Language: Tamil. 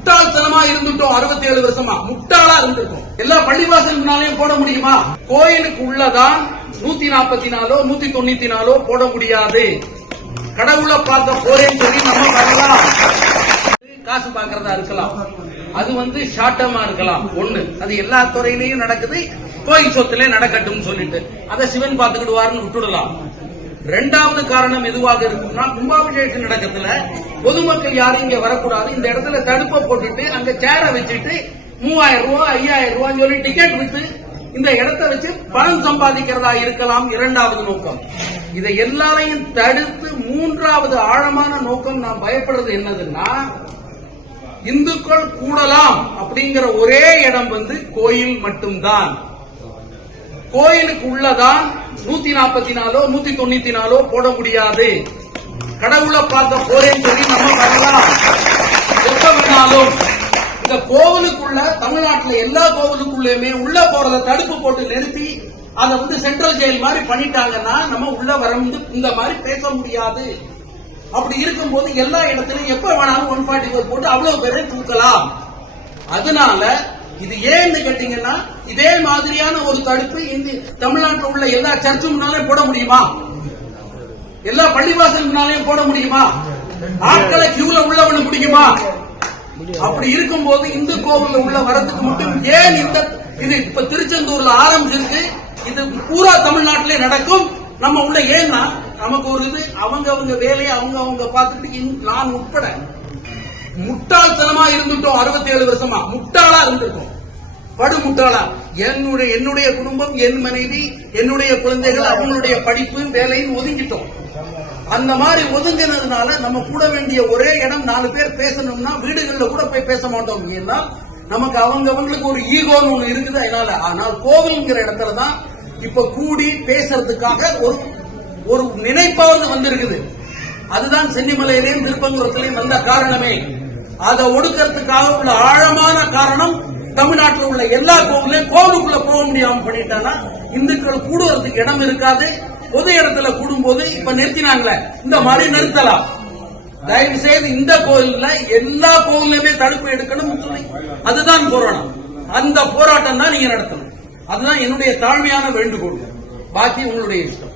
முட்டாள்தனமா இருந்துட்டோம். 67 வருஷமா முட்டாளா இருந்திருக்கோம். எல்லா பள்ளிவாசல் முன்னாலேயும் போட முடியுமா? கோயிலுக்கு உள்ளதான் 144 194 போட முடியாது. கடவுளை பார்க்க போறேன்னு சொல்லி நம்ம வரலாம். காசு பாக்குறதா இருக்கலாம், அது ஷார்ட்டமா இருக்கலாம். ஒண்ணு, அது எல்லா துறையிலையும் நடக்குது. கோயில் சொத்துல நடக்கட்டும் சொல்லிட்டு அதை சிவன் பார்த்துக்கிடுவாருன்னு விட்டுடலாம். இரண்டாவது காரணம் எதுவாக இருக்கும்னா, கும்பாபிஷேகம் நடக்கத்துல பொதுமக்கள் யாரும் இங்க வரக்கூடாது. இந்த இடத்துல தடுப்பை போட்டுட்டு அங்க சேரை வச்சுட்டு 3000 ரூபாய் 5000 ரூபாய் சொல்லி டிக்கெட் விட்டு இந்த இடத்தை வச்சு பணம் சம்பாதிக்கிறதா இருக்கலாம். இரண்டாவது நோக்கம். இதை எல்லாரையும் தடுத்து மூன்றாவது ஆழமான நோக்கம் நான் பயப்படுறது என்னதுன்னா, இந்துக்கள் கூடலாம் அப்படிங்கிற ஒரே இடம் கோயில் மட்டும்தான். கோயிலுக்கு உள்ளதான் 144 194 போட முடியாது. கடவுளை பார்க்க போறேன்னு சொல்லி நம்ம வரலாம். எப்ப வேணாலும் இந்த கோவிலுக்குள்ள, தமிழ்நாட்டில் எல்லா கோவிலுக்குள்ளயுமே உள்ள போறத தடுப்பு போட்டு நிறுத்தி அதை சென்ட்ரல் ஜெயில் மாதிரி பண்ணிட்டாங்கன்னா நம்ம உள்ள வர இந்த மாதிரி பேச முடியாது. அப்படி இருக்கும்போது எல்லா இடத்திலும் எப்ப வேணாலும் 144 போட்டு அவ்வளவு பேரை தூக்கலாம். அதனால இது ஏன்னு கேட்டீங்கன்னா, இதே மாதிரியான ஒரு தடுப்பு இந்த தமிழ்நாட்டில் உள்ள எல்லா சர்ச்சு முன்னாலே போட முடியுமா? எல்லா பள்ளிவாசல் முன்னாலேயும் போட முடியுமா? ஆட்களை கியூல உள்ள பண்ண முடியுமா? அப்படி இருக்கும்போது இந்து கோவில் உள்ள வரதுக்கு மட்டும் ஏன் இது இப்ப திருச்செந்தூர்ல ஆரம்பிச்சிருக்கு, இது பூரா தமிழ்நாட்டிலே நடக்கும். நம்ம உள்ள ஏன்னா நமக்கு ஒரு இது அவங்க வேலையை அவங்க பார்த்துட்டு நான் உட்பட முட்டாள்தனமா இருந்துட்டோம். 67 வருஷமா முட்டாளா இருந்திருக்கோம். படு முட்டாளா. என்னுடைய குடும்பம், என் மனைவி, என்னுடைய குழந்தைகள், அவங்களுடைய படிப்பு வேலையும் ஒதுங்கிட்டோம். அந்த மாதிரி ஒதுங்கினதுனால நம்ம கூட வேண்டிய ஒரே இடம் 4 பேர் பேசணும்னா வீடுகள்ல கூட போய் பேச மாட்டோம். ஏன்னா நமக்கு அவங்களுக்கு ஒரு ஈகோன்னு ஒண்ணு இருக்குது. அதனால ஆனால் கோவில்ங்கிற இடத்துலதான் இப்ப கூடி பேசுறதுக்காக ஒரு நினைப்பாவது வந்திருக்குது. அதுதான் சென்னிமலையிலேயும் திருப்பங்குறத்திலையும் வந்த காரணமே. அதை ஒடுக்கிறதுக்காக உள்ள ஆழமான காரணம், தமிழ்நாட்டில் உள்ள எல்லா கோவிலையும் கோவிலுக்குள்ள போக முடியாம பண்ணிட்டாங்கன்னா இந்துக்கள் கூடுவதற்கு இடம் இருக்காது. பொது இடத்துல கூடும்போது இப்ப நிறுத்தினாங்களே, இந்த மாதிரி நிறுத்தலாம். தயவு செய்து இந்த கோயில்ல எல்லா கோவிலுமே தடுப்பு எடுக்கணும். அதுதான் போராட்டம். அந்த போராட்டம் தான் நீங்க நடத்தணும். அதுதான் என்னுடைய தாழ்மையான வேண்டுகோள். பாக்கி உங்களுடைய இஷ்டம்.